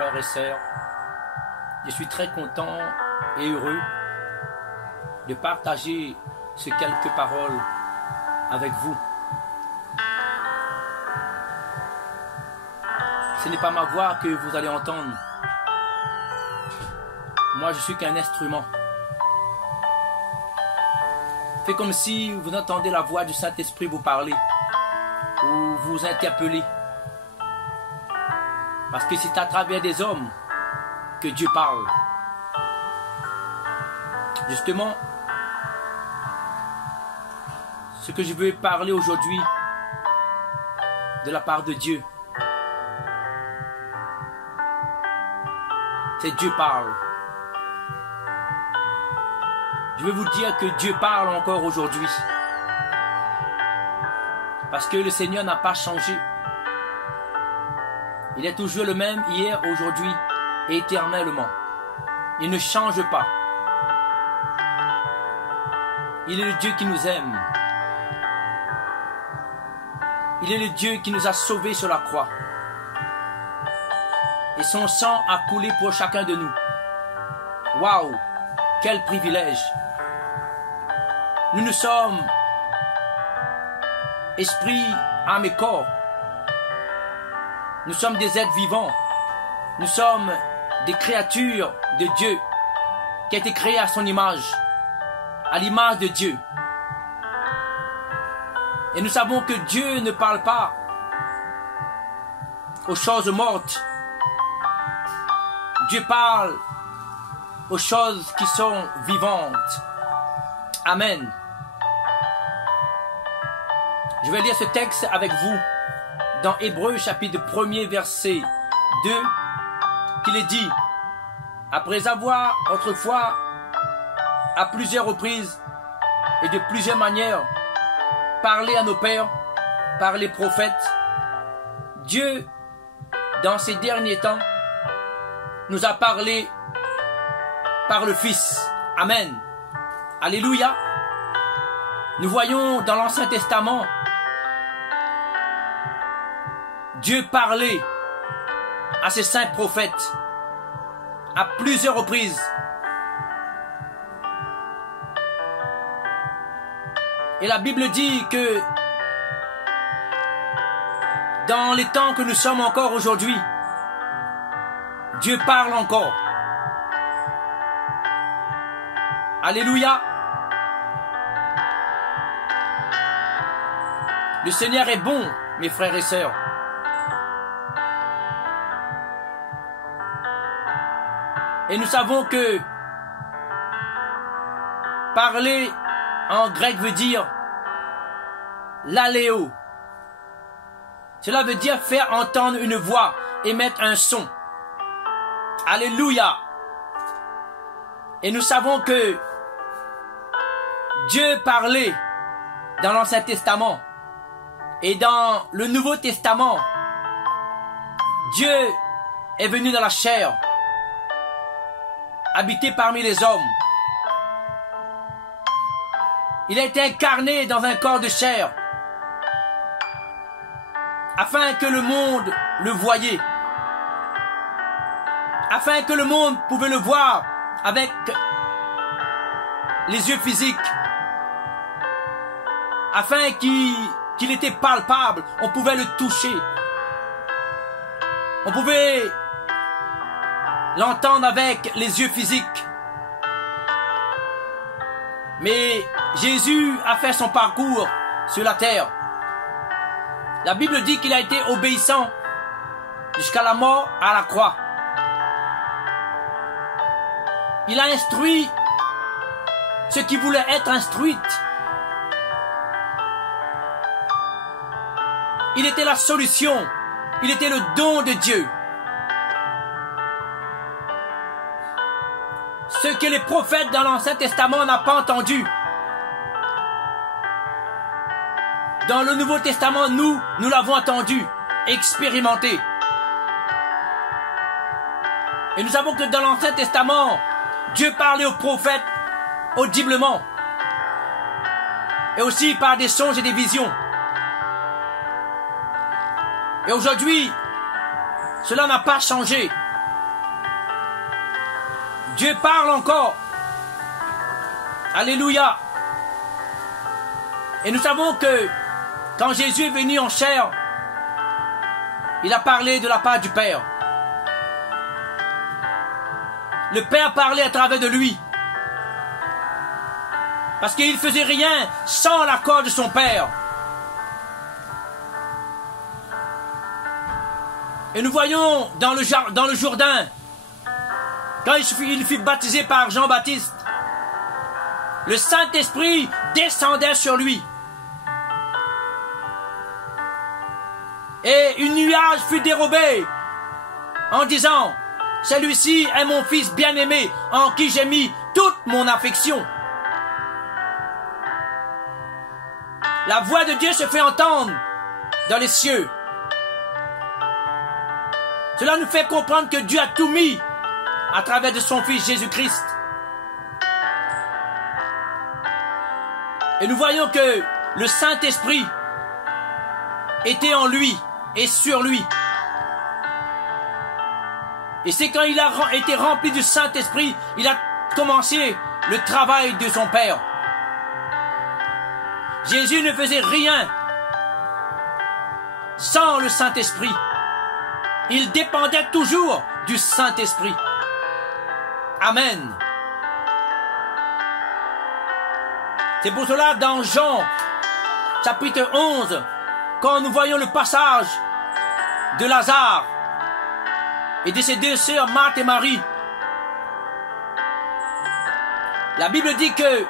frères et sœurs. Je suis très content et heureux de partager ces quelques paroles avec vous. Ce n'est pas ma voix que vous allez entendre. Moi, je suis qu'un instrument. C'est comme si vous entendez la voix du Saint-Esprit vous parler ou vous interpeller. Parce que c'est à travers des hommes que Dieu parle. Justement, ce que je veux parler aujourd'hui de la part de Dieu, c'est Dieu parle. Je veux vous dire que Dieu parle encore aujourd'hui. Parce que le Seigneur n'a pas changé. Il est toujours le même hier, aujourd'hui et éternellement. Il ne change pas. Il est le Dieu qui nous aime. Il est le Dieu qui nous a sauvés sur la croix. Et son sang a coulé pour chacun de nous. Waouh! Quel privilège! Nous nous sommes esprit, âme et corps. Nous sommes des êtres vivants. Nous sommes des créatures de Dieu qui a été créées à son image, à l'image de Dieu. Et nous savons que Dieu ne parle pas aux choses mortes. Dieu parle aux choses qui sont vivantes. Amen. Je vais lire ce texte avec vous dans Hébreux chapitre 1er verset 2 qu'il est dit: après avoir autrefois à plusieurs reprises et de plusieurs manières parlé à nos pères par les prophètes, Dieu dans ces derniers temps nous a parlé par le Fils. Amen. Alléluia. Nous voyons dans l'Ancien Testament Dieu parler à ses saints prophètes à plusieurs reprises. Et la Bible dit que dans les temps que nous sommes encore aujourd'hui, Dieu parle encore. Alléluia. Le Seigneur est bon, mes frères et sœurs. Et nous savons que parler en grec veut dire l'aléo. Cela veut dire faire entendre une voix, émettre un son. Alléluia. Et nous savons que Dieu parlait dans l'Ancien Testament. Et dans le Nouveau Testament, Dieu est venu dans la chair, habité parmi les hommes. Il a été incarné dans un corps de chair, afin que le monde le voyait, afin que le monde pouvait le voir avec les yeux physiques, afin qu'il était palpable, on pouvait le toucher, on pouvait l'entendre avec les yeux physiques. Mais Jésus a fait son parcours sur la terre. La Bible dit qu'il a été obéissant jusqu'à la mort à la croix. Il a instruit ceux qui voulaient être instruits. Il était la solution. Il était le don de Dieu. Ce que les prophètes dans l'Ancien Testament n'ont pas entendu. Dans le Nouveau Testament, nous l'avons entendu, expérimenté. Et nous savons que dans l'Ancien Testament, Dieu parlait aux prophètes audiblement. Et aussi par des songes et des visions. Et aujourd'hui, cela n'a pas changé. Dieu parle encore. Alléluia. Et nous savons que quand Jésus est venu en chair, il a parlé de la part du Père. Le Père parlait à travers de lui. Parce qu'il ne faisait rien sans l'accord de son Père. Et nous voyons dans le Jourdain, quand il fut baptisé par Jean-Baptiste, le Saint-Esprit descendait sur lui. Et une nuage fut dérobée en disant, celui-ci est mon fils bien-aimé en qui j'ai mis toute mon affection. La voix de Dieu se fait entendre dans les cieux. Cela nous fait comprendre que Dieu a tout mis à travers de son Fils Jésus-Christ. Et nous voyons que le Saint-Esprit était en lui et sur lui. Et c'est quand il a été rempli du Saint-Esprit, il a commencé le travail de son Père. Jésus ne faisait rien sans le Saint-Esprit. Il dépendait toujours du Saint-Esprit. Amen. C'est pour cela dans Jean, chapitre 11, quand nous voyons le passage de Lazare et de ses deux sœurs, Marthe et Marie, la Bible dit que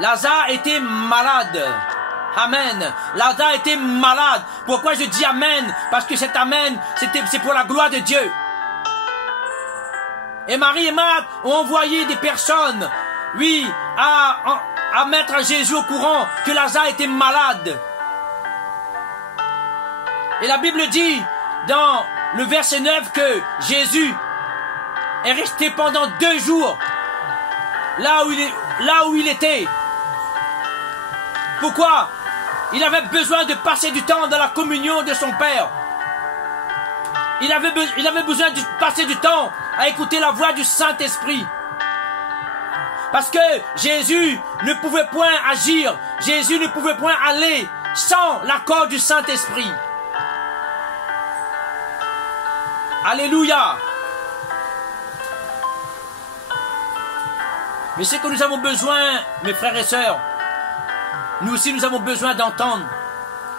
Lazare était malade. Amen. Lazare était malade. Pourquoi je dis Amen? Parce que cet Amen, c'est pour la gloire de Dieu. Et Marie et Marthe ont envoyé des personnes, oui, à mettre à Jésus au courant que Lazare était malade. Et la Bible dit dans le verset 9 que Jésus est resté pendant 2 jours là où il était. Pourquoi? Il avait besoin de passer du temps dans la communion de son Père. Il avait besoin de passer du temps à écouter la voix du Saint-Esprit. Parce que Jésus ne pouvait point agir, Jésus ne pouvait point aller sans l'accord du Saint-Esprit. Alléluia. Mais ce que nous avons besoin, mes frères et sœurs, nous aussi nous avons besoin d'entendre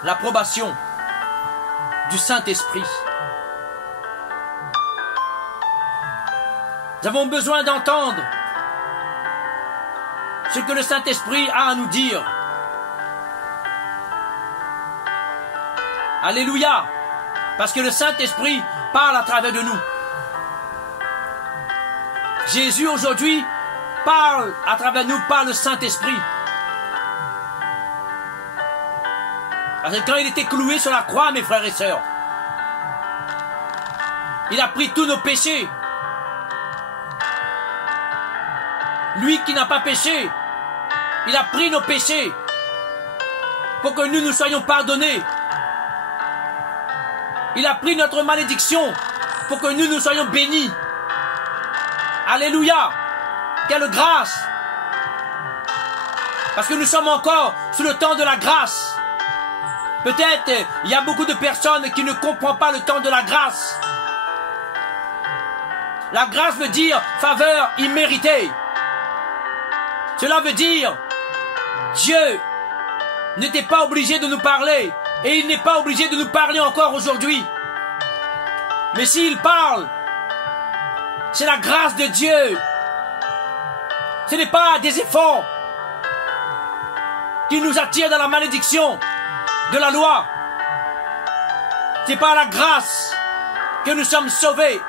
l'approbation du Saint-Esprit. Nous avons besoin d'entendre ce que le Saint-Esprit a à nous dire. Alléluia. Parce que le Saint-Esprit parle à travers de nous. Jésus aujourd'hui parle à travers nous par le Saint-Esprit. Parce que quand il était cloué sur la croix, mes frères et sœurs, il a pris tous nos péchés. Lui qui n'a pas péché, il a pris nos péchés pour que nous soyons pardonnés. Il a pris notre malédiction pour que nous soyons bénis. Alléluia. Quelle grâce. Parce que nous sommes encore sous le temps de la grâce. Peut-être il y a beaucoup de personnes qui ne comprennent pas le temps de la grâce. La grâce veut dire faveur imméritée. Cela veut dire Dieu n'était pas obligé de nous parler et il n'est pas obligé de nous parler encore aujourd'hui. Mais s'il parle, c'est la grâce de Dieu. Ce n'est pas des efforts qui nous attirent dans la malédiction de la loi. C'est par la grâce que nous sommes sauvés.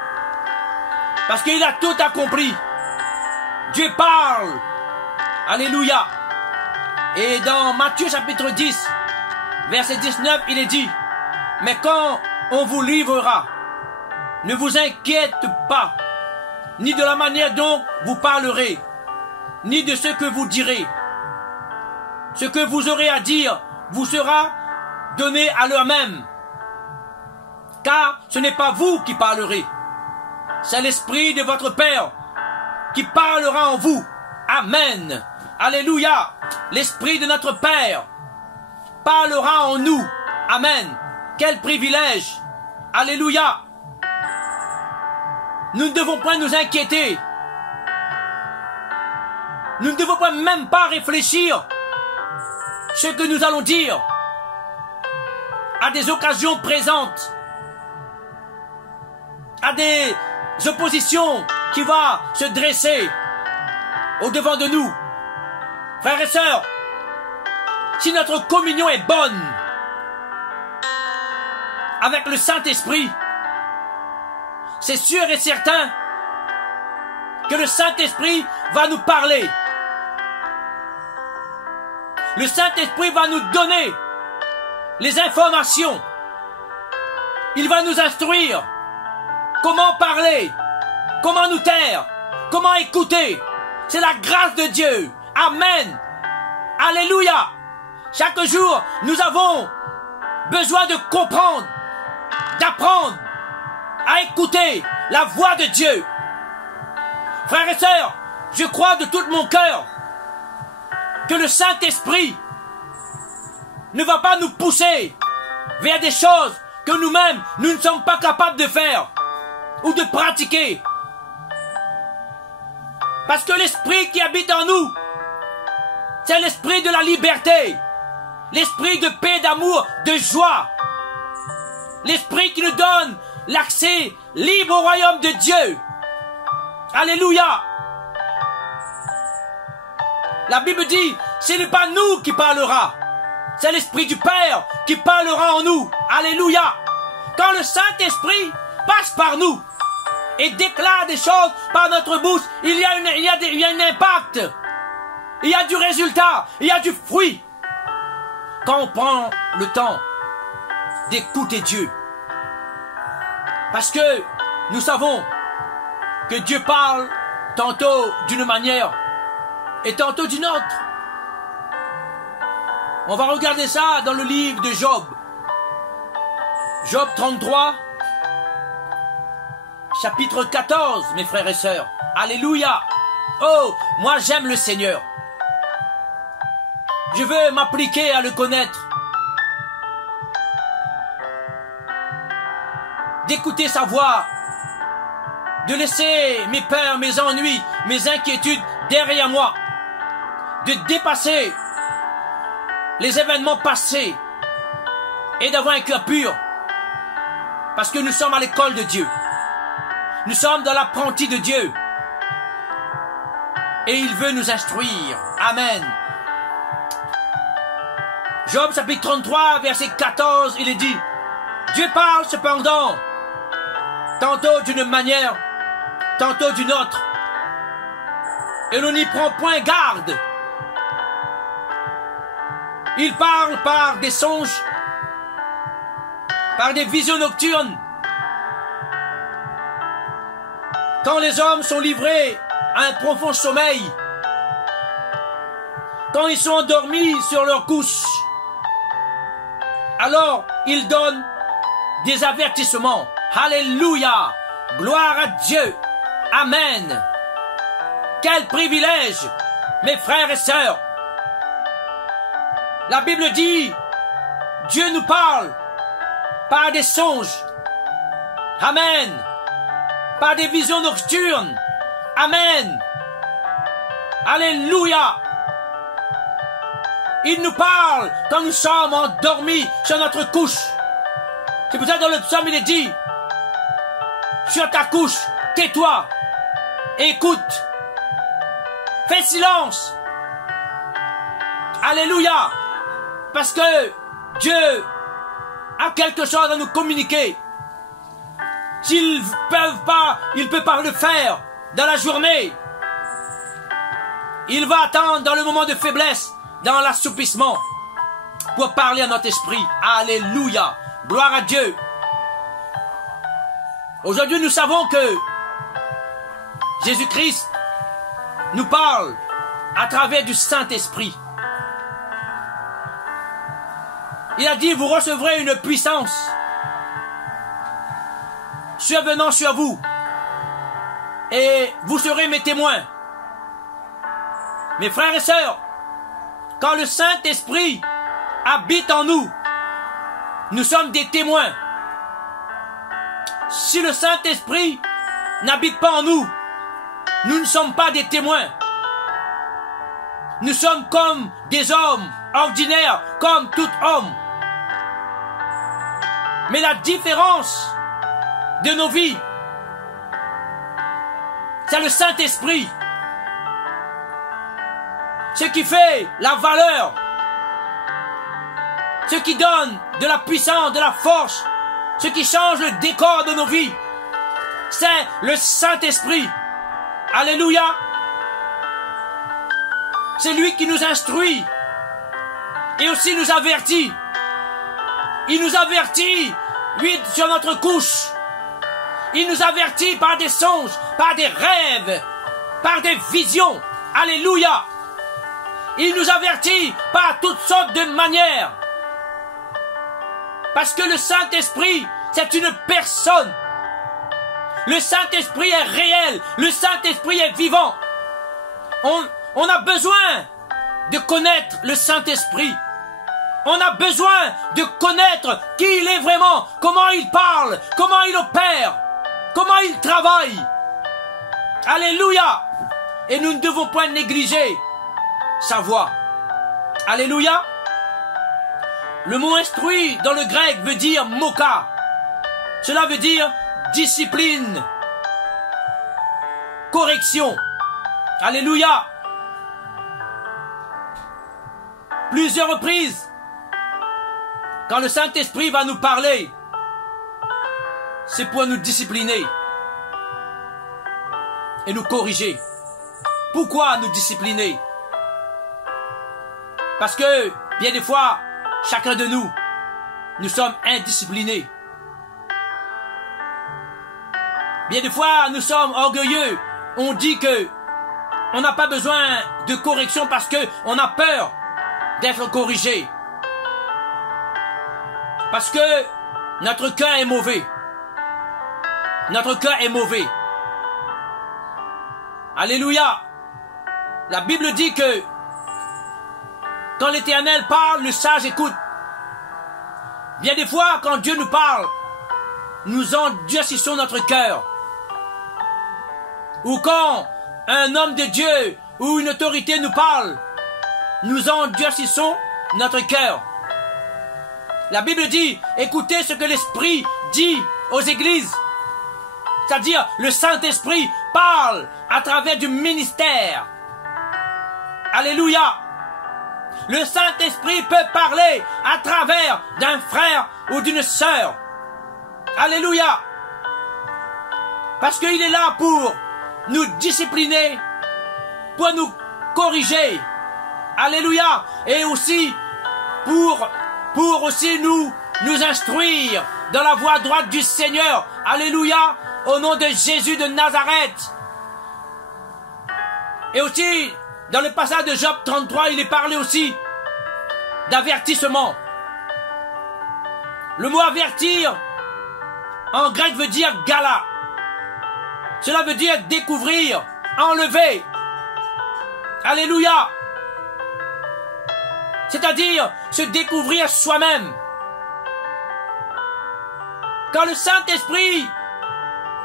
Parce qu'il a tout accompli. Dieu parle. Alléluia. Et dans Matthieu chapitre 10, verset 19, il est dit, mais quand on vous livrera, ne vous inquiétez pas, ni de la manière dont vous parlerez, ni de ce que vous direz. Ce que vous aurez à dire vous sera donné à l'heure même. Car ce n'est pas vous qui parlerez, c'est l'Esprit de votre Père qui parlera en vous. Amen. Alléluia. L'Esprit de notre Père parlera en nous. Amen. Quel privilège. Alléluia. Nous ne devons pas nous inquiéter. Nous ne devons pas même pas réfléchir ce que nous allons dire à des occasions présentes, à des oppositions qui vont se dresser au-devant de nous. Frères et sœurs, si notre communion est bonne avec le Saint-Esprit, c'est sûr et certain que le Saint-Esprit va nous parler. Le Saint-Esprit va nous donner les informations. Il va nous instruire comment parler, comment nous taire, comment écouter. C'est la grâce de Dieu. Amen. Alléluia. Chaque jour, nous avons besoin de comprendre, d'apprendre à écouter la voix de Dieu. Frères et sœurs, je crois de tout mon cœur que le Saint-Esprit ne va pas nous pousser vers des choses que nous-mêmes, nous ne sommes pas capables de faire ou de pratiquer. Parce que l'Esprit qui habite en nous, c'est l'Esprit de la liberté, l'Esprit de paix, d'amour, de joie, l'Esprit qui nous donne l'accès libre au royaume de Dieu. Alléluia. La Bible dit, ce n'est pas nous qui parlera, c'est l'Esprit du Père qui parlera en nous. Alléluia. Quand le Saint-Esprit passe par nous et déclare des choses par notre bouche, il y a un impact, il y a du résultat, il y a du fruit. Quand on prend le temps d'écouter Dieu, parce que nous savons que Dieu parle tantôt d'une manière et tantôt d'une autre. On va regarder ça dans le livre de Job. Job 33, chapitre 14, mes frères et sœurs. Alléluia. Oh, moi j'aime le Seigneur. Je veux m'appliquer à le connaître. D'écouter sa voix. De laisser mes peurs, mes ennuis, mes inquiétudes derrière moi. De dépasser les événements passés et d'avoir un cœur pur. Parce que nous sommes à l'école de Dieu. Nous sommes dans l'apprenti de Dieu. Et il veut nous instruire. Amen. Job chapitre 33, verset 14, il est dit, Dieu parle cependant, tantôt d'une manière, tantôt d'une autre. Et l'on n'y prend point garde. Il parle par des songes, par des visions nocturnes. Quand les hommes sont livrés à un profond sommeil, quand ils sont endormis sur leur couche, alors il donne des avertissements. Alléluia! Gloire à Dieu! Amen! Quel privilège, mes frères et sœurs! La Bible dit, Dieu nous parle par des songes. Amen! Par des visions nocturnes. Amen! Alléluia! Il nous parle quand nous sommes endormis sur notre couche. C'est pour ça que dans le psaume il est dit, sur ta couche, tais-toi, écoute, fais silence. Alléluia. Parce que Dieu a quelque chose à nous communiquer. S'ils peuvent pas, il peut pas le faire dans la journée. Il va attendre dans le moment de faiblesse, dans l'assoupissement, pour parler à notre esprit. Alléluia. Gloire à Dieu. Aujourd'hui, nous savons que Jésus-Christ nous parle à travers du Saint-Esprit. Il a dit, vous recevrez une puissance survenant sur vous. et vous serez mes témoins. Mes frères et sœurs, quand le Saint-Esprit habite en nous, nous sommes des témoins. Si le Saint-Esprit n'habite pas en nous, nous ne sommes pas des témoins. Nous sommes comme des hommes ordinaires, comme tout homme. Mais la différence de nos vies, c'est le Saint-Esprit. Ce qui fait la valeur, ce qui donne de la puissance, de la force, ce qui change le décor de nos vies, c'est le Saint-Esprit. Alléluia. C'est lui qui nous instruit et aussi nous avertit. Il nous avertit, lui, sur notre couche. Il nous avertit par des songes, par des rêves, par des visions. Alléluia. Il nous avertit par toutes sortes de manières. Parce que le Saint-Esprit, c'est une personne. Le Saint-Esprit est réel. Le Saint-Esprit est vivant. On a besoin de connaître le Saint-Esprit. On a besoin de connaître qui il est vraiment, comment il parle, comment il opère, comment il travaille. Alléluia. Et nous ne devons pas négliger sa voix. Alléluia. Le mot instruit dans le grec veut dire moka. Cela veut dire discipline, correction. Alléluia. Plusieurs reprises, quand le Saint-Esprit va nous parler, c'est pour nous discipliner et nous corriger. Pourquoi nous discipliner? Parce que, bien des fois, chacun de nous, nous sommes indisciplinés. Bien des fois, nous sommes orgueilleux. On dit que on n'a pas besoin de correction parce que on a peur d'être corrigé. Parce que notre cœur est mauvais. Notre cœur est mauvais. Alléluia. La Bible dit que quand l'Éternel parle, le sage écoute. Bien des fois, quand Dieu nous parle, nous endurcissons notre cœur. Ou quand un homme de Dieu ou une autorité nous parle, nous endurcissons notre cœur. La Bible dit, écoutez ce que l'Esprit dit aux églises. C'est-à-dire, le Saint-Esprit parle à travers du ministère. Alléluia. Le Saint-Esprit peut parler à travers d'un frère ou d'une sœur. Alléluia. Parce qu'il est là pour nous discipliner, pour nous corriger. Alléluia. Et aussi pour aussi nous instruire dans la voie droite du Seigneur. Alléluia. Au nom de Jésus de Nazareth. Et aussi, dans le passage de Job 33, il est parlé aussi d'avertissement. Le mot avertir, en grec, veut dire gala. Cela veut dire découvrir, enlever. Alléluia. C'est-à-dire se découvrir soi-même. Quand le Saint-Esprit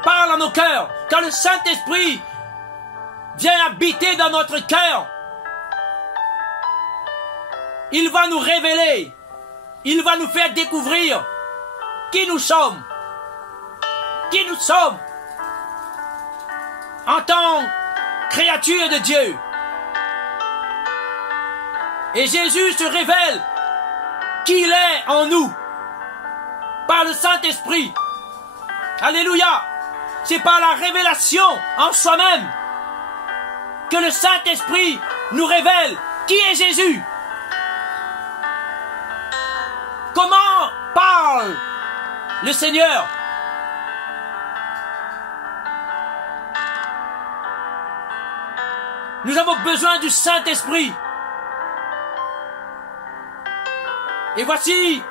parle à nos cœurs, quand le Saint-Esprit vient habiter dans notre cœur, il va nous révéler, il va nous faire découvrir qui nous sommes. Qui nous sommes en tant que créature de Dieu. Et Jésus se révèle qu'il est en nous par le Saint-Esprit. Alléluia. C'est par la révélation en soi-même que le Saint-Esprit nous révèle qui est Jésus. Comment parle le Seigneur? Nous avons besoin du Saint-Esprit. Et voici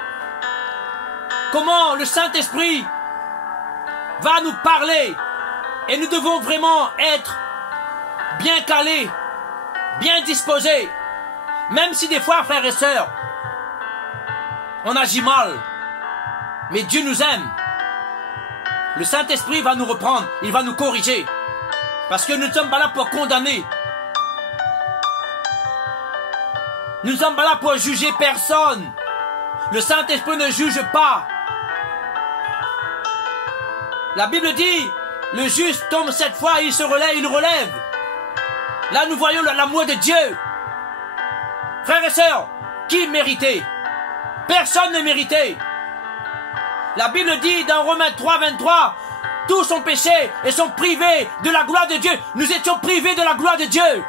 comment le Saint-Esprit va nous parler Et nous devons vraiment être bien calés, bien disposés. Même si des fois, frères et sœurs, on agit mal. Mais Dieu nous aime. Le Saint-Esprit va nous reprendre, il va nous corriger. Parce que nous ne sommes pas là pour condamner. Nous ne sommes pas là pour juger personne. Le Saint-Esprit ne juge pas. La Bible dit, le juste tombe 7 fois, il se relève, il relève. Là, nous voyons l'amour de Dieu. Frères et sœurs, qui méritait? Personne ne méritait. La Bible dit dans Romains 3, 23, tous sont péchés et sont privés de la gloire de Dieu. Nous étions privés de la gloire de Dieu.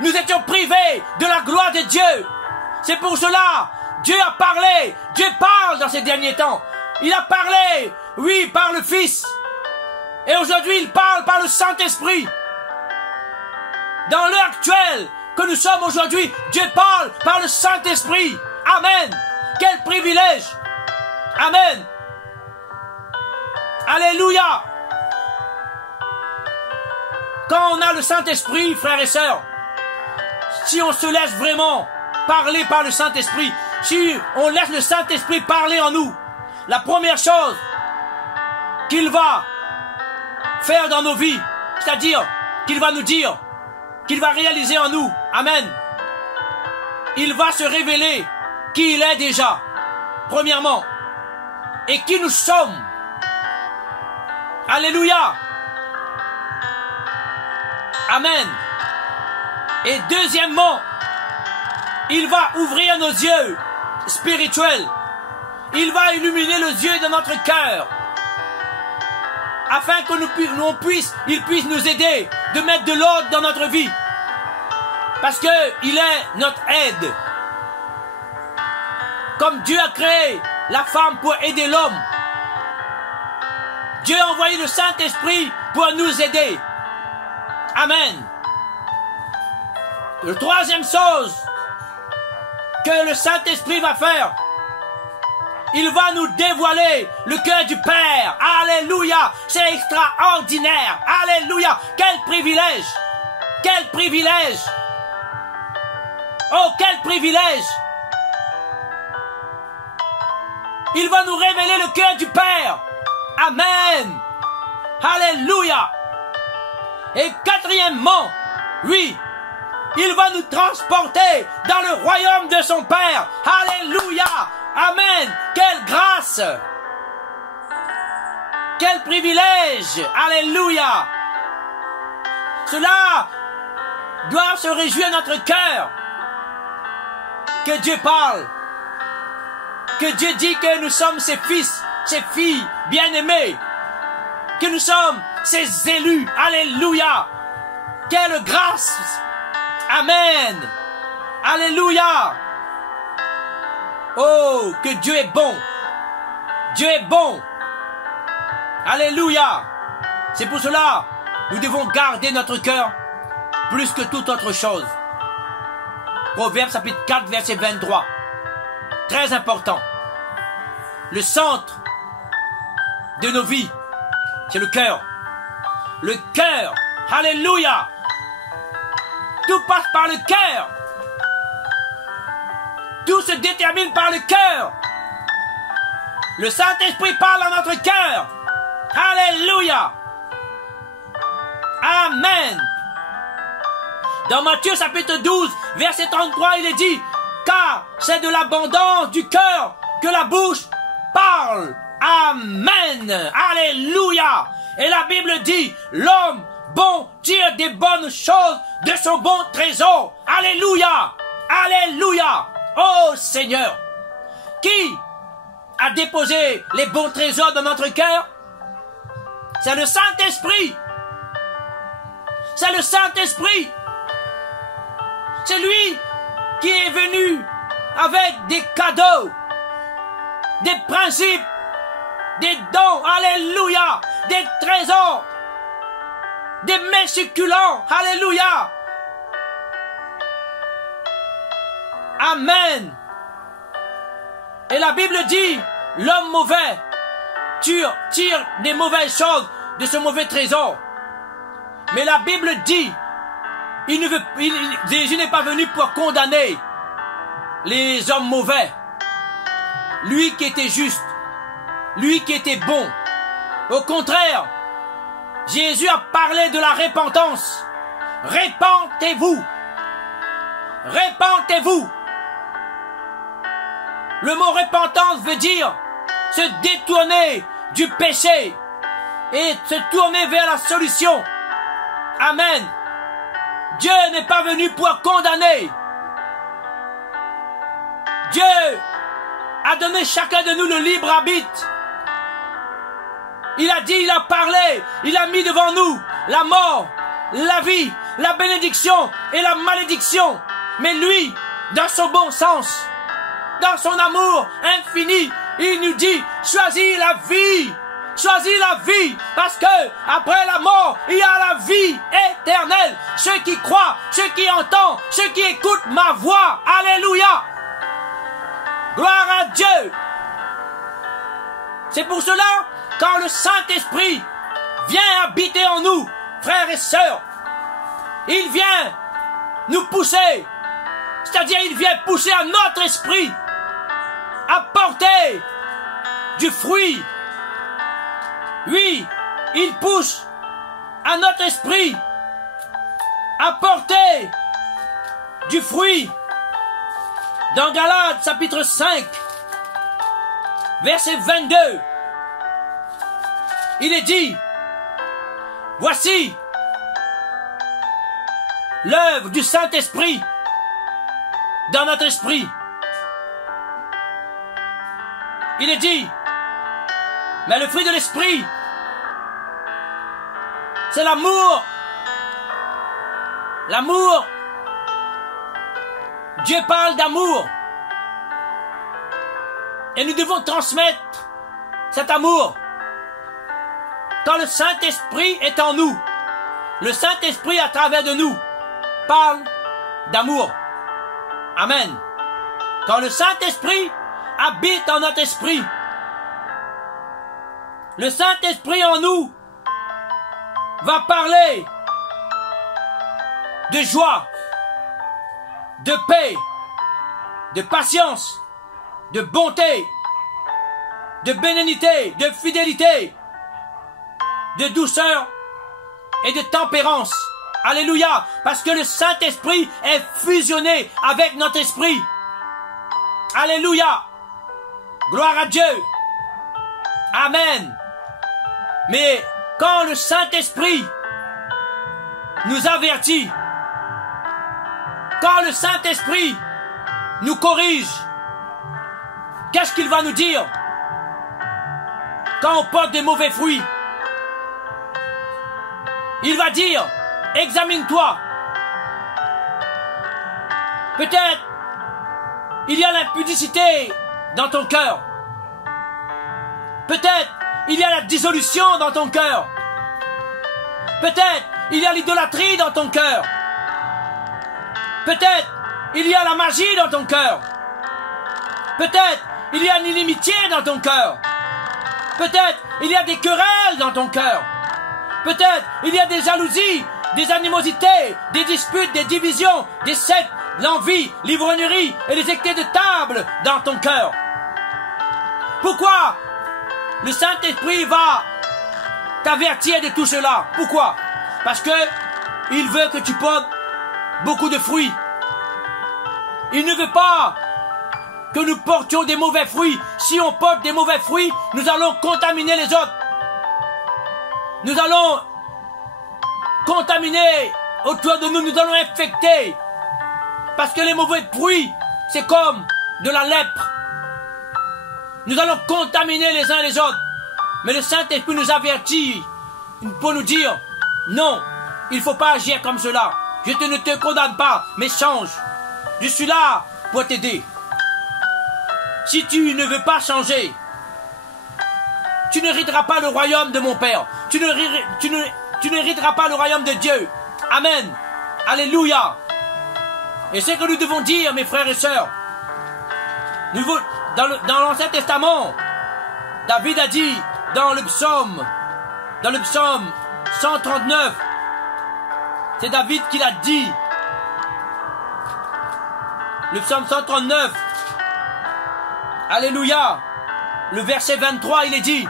Nous étions privés de la gloire de Dieu. C'est pour cela, Dieu a parlé. Dieu parle dans ces derniers temps. Il a parlé, oui, par le Fils. Et aujourd'hui, il parle par le Saint-Esprit. Dans l'heure actuelle que nous sommes aujourd'hui, Dieu parle par le Saint-Esprit. Amen. Quel privilège. Amen. Alléluia. Quand on a le Saint-Esprit, frères et sœurs, si on se laisse vraiment parler par le Saint-Esprit, si on laisse le Saint-Esprit parler en nous, la première chose qu'il va faire dans nos vies, c'est-à-dire qu'il va nous dire, qu'il va réaliser en nous, amen, il va se révéler qui il est déjà, premièrement, et qui nous sommes. Alléluia. Amen. Et deuxièmement, il va ouvrir nos yeux spirituels. Il va illuminer les yeux de notre cœur. Afin que il puisse nous aider de mettre de l'ordre dans notre vie. Parce qu'il est notre aide. Comme Dieu a créé la femme pour aider l'homme, Dieu a envoyé le Saint-Esprit pour nous aider. Amen. La troisième chose que le Saint-Esprit va faire, il va nous dévoiler le cœur du Père. Alléluia. C'est extraordinaire. Alléluia. Quel privilège. Quel privilège. Oh, quel privilège. Il va nous révéler le cœur du Père. Amen. Alléluia. Et quatrièmement, oui, il va nous transporter dans le royaume de son Père. Alléluia. Amen. Quelle grâce. Quel privilège. Alléluia. Cela doit se réjouir notre cœur. Que Dieu parle. Que Dieu dit que nous sommes ses fils, ses filles bien-aimés. Que nous sommes ses élus. Alléluia. Quelle grâce. Amen. Alléluia. Oh, que Dieu est bon. Dieu est bon. Alléluia. C'est pour cela, nous devons garder notre cœur plus que toute autre chose. Proverbe chapitre 4, verset 23. Très important. Le centre de nos vies, c'est le cœur. Le cœur. Alléluia. Tout passe par le cœur. Tout se détermine par le cœur. Le Saint-Esprit parle à notre cœur. Alléluia. Amen. Dans Matthieu chapitre 12, verset 33, il est dit, car c'est de l'abondance du cœur que la bouche parle. Amen. Alléluia. Et la Bible dit, l'homme bon tire des bonnes choses de son bon trésor. Alléluia. Alléluia. Oh Seigneur, qui a déposé les bons trésors dans notre cœur? C'est le Saint-Esprit. C'est le Saint-Esprit. C'est lui qui est venu avec des cadeaux, des principes, des dons, alléluia, des trésors, des mets succulents, alléluia. Amen. Et la Bible dit, l'homme mauvais tire des mauvaises choses de ce mauvais trésor. Mais la Bible dit, Jésus n'est pas venu pour condamner les hommes mauvais. Lui qui était juste, lui qui était bon. Au contraire, Jésus a parlé de la repentance. Repentez-vous. Repentez-vous. Le mot repentance veut dire se détourner du péché et se tourner vers la solution. Amen. Dieu n'est pas venu pour condamner. Dieu a donné chacun de nous le libre arbitre. Il a dit, il a parlé, il a mis devant nous la mort, la vie, la bénédiction et la malédiction. Mais lui, dans son bon sens, dans son amour infini, il nous dit, choisis la vie. Choisis la vie, parce que après la mort, il y a la vie éternelle. Ceux qui croient, ceux qui entendent, ceux qui écoutent ma voix. Alléluia. Gloire à Dieu. C'est pour cela, quand le Saint-Esprit vient habiter en nous, frères et sœurs, il vient nous pousser, c'est-à-dire il vient pousser à notre esprit à porter du fruit. Oui, il pousse à notre esprit à porter du fruit. Dans Galates chapitre 5, verset 22, il est dit, voici l'œuvre du Saint-Esprit dans notre esprit. Il est dit, mais le fruit de l'esprit, c'est l'amour. L'amour. Dieu parle d'amour. Et nous devons transmettre cet amour. Quand le Saint-Esprit est en nous, le Saint-Esprit à travers de nous parle d'amour. Amen. Quand le Saint-Esprit habite en notre esprit, le Saint-Esprit en nous va parler de joie, de paix, de patience, de bonté, de bénignité, de fidélité, de douceur et de tempérance. Alléluia, parce que le Saint-Esprit est fusionné avec notre esprit. Alléluia, gloire à Dieu. Amen. Mais quand le Saint-Esprit nous avertit, quand le Saint-Esprit nous corrige, qu'est-ce qu'il va nous dire? Quand on porte des mauvais fruits, il va dire, examine-toi. Peut-être il y a l'impudicité dans ton cœur. Peut-être il y a la dissolution dans ton cœur. Peut-être il y a l'idolâtrie dans ton cœur. Peut-être il y a la magie dans ton cœur. Peut-être il y a une inimitié dans ton cœur. Peut-être il y a des querelles dans ton cœur. Peut-être il y a des jalousies, des animosités, des disputes, des divisions, des sectes, l'envie, l'ivrognerie et les excès de table dans ton cœur. Pourquoi le Saint-Esprit va t'avertir de tout cela? Pourquoi? Parce que il veut que tu portes beaucoup de fruits. Il ne veut pas que nous portions des mauvais fruits. Si on porte des mauvais fruits, nous allons contaminer les autres. Nous allons contaminer autour de nous, nous allons infecter. Parce que les mauvais fruits, c'est comme de la lèpre. Nous allons contaminer les uns les autres. Mais le Saint-Esprit nous avertit pour nous dire, non, il ne faut pas agir comme cela. Je ne te condamne pas, mais change. Je suis là pour t'aider. Si tu ne veux pas changer, tu n'hériteras pas le royaume de mon Père. Tu n'hériteras pas le royaume de Dieu. Amen. Alléluia. Et c'est ce que nous devons dire, mes frères et sœurs. Dans l'Ancien Testament, David a dit dans le psaume dans le psaume 139. C'est David qui l'a dit. Le psaume 139. Alléluia. Le verset 23, il est dit: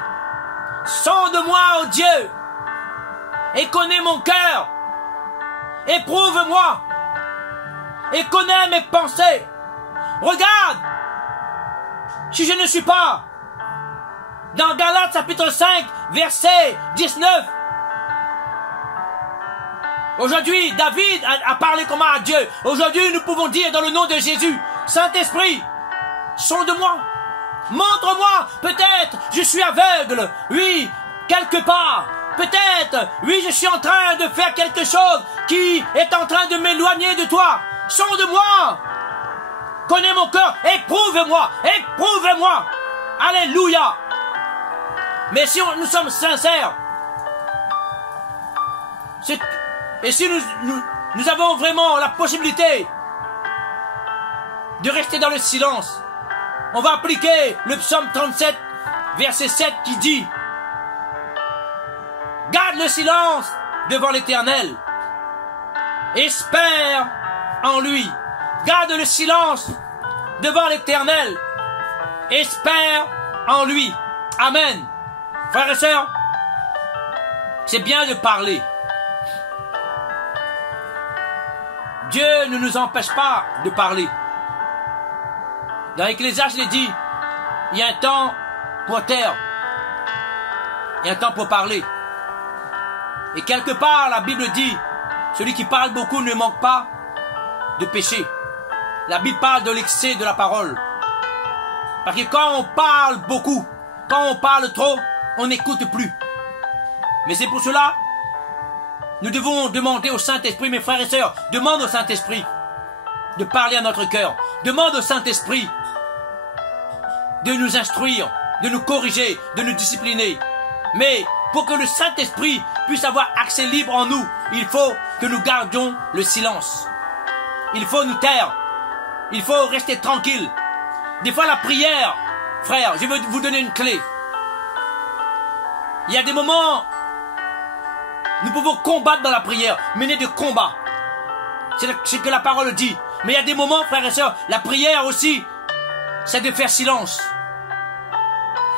sonde-moi, ô Dieu, et connais mon cœur. Éprouve-moi et connais mes pensées. Regarde si je ne suis pas dans Galates chapitre 5 verset 19. Aujourd'hui, David a parlé comment à Dieu. Aujourd'hui, nous pouvons dire dans le nom de Jésus: Saint-Esprit, sonde-moi, montre-moi, peut-être je suis aveugle, oui, quelque part. Peut-être, oui, je suis en train de faire quelque chose qui est en train de m'éloigner de toi. Sonde-moi, connais mon cœur, éprouve-moi, éprouve-moi. Alléluia. Mais si nous sommes sincères, et si nous avons vraiment la possibilité de rester dans le silence, on va appliquer le psaume 37, verset 7 qui dit: garde le silence devant l'Éternel, espère en lui. Garde le silence devant l'Éternel, espère en lui. Amen. Frères et sœurs, c'est bien de parler. Dieu ne nous empêche pas de parler. Dans Ecclésiaste, il est dit: il y a un temps pour taire, il y a un temps pour parler. Et quelque part, la Bible dit: celui qui parle beaucoup ne manque pas de péché. La Bible parle de l'excès de la parole. Parce que quand on parle beaucoup, quand on parle trop, on n'écoute plus. Mais c'est pour cela, nous devons demander au Saint-Esprit, mes frères et sœurs, demande au Saint-Esprit de parler à notre cœur. Demande au Saint-Esprit de nous instruire, de nous corriger, de nous discipliner. Mais pour que le Saint-Esprit puisse avoir accès libre en nous, il faut que nous gardions le silence. Il faut nous taire. Il faut rester tranquille. Des fois, la prière, frère, je veux vous donner une clé. Il y a des moments, nous pouvons combattre dans la prière, mener de combat. C'est ce que la parole dit. Mais il y a des moments, frères et sœurs, la prière aussi, c'est de faire silence.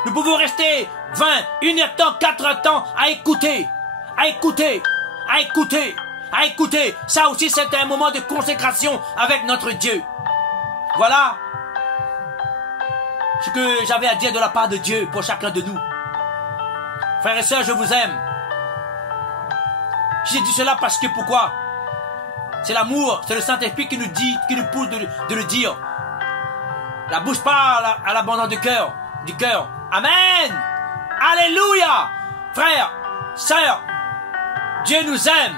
Nous pouvons rester 20, 1 heure de temps, 4 heures de temps à écouter, à écouter, à écouter, à écouter. Ça aussi, c'est un moment de consécration avec notre Dieu. Voilà ce que j'avais à dire de la part de Dieu pour chacun de nous. Frères et sœurs, je vous aime. J'ai dit cela parce que pourquoi? C'est l'amour, c'est le Saint-Esprit qui nous dit, qui nous pousse de le dire. La bouche parle à l'abandon du cœur. Amen. Alléluia. Frères, sœurs, Dieu nous aime.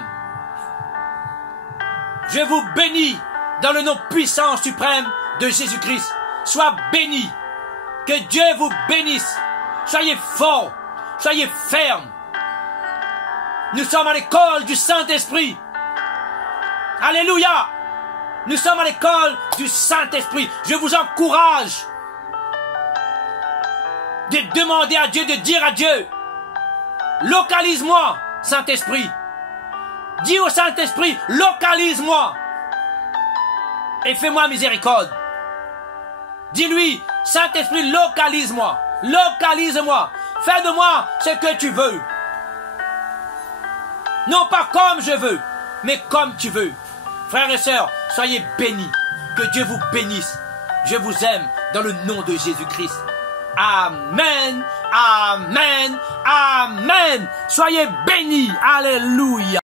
Je vous bénis dans le nom puissant suprême de Jésus-Christ. Sois béni. Que Dieu vous bénisse. Soyez forts. Soyez fermes. Nous sommes à l'école du Saint-Esprit. Alléluia. Nous sommes à l'école du Saint-Esprit. Je vous encourage de demander à Dieu, de dire à Dieu: localise-moi, Saint-Esprit. Dis au Saint-Esprit: localise-moi et fais-moi miséricorde. Dis-lui: Saint-Esprit, localise-moi, localise-moi, fais de moi ce que tu veux. Non pas comme je veux, mais comme tu veux. Frères et sœurs, soyez bénis. Que Dieu vous bénisse. Je vous aime dans le nom de Jésus-Christ. Amen, amen, amen. Soyez bénis. Alléluia.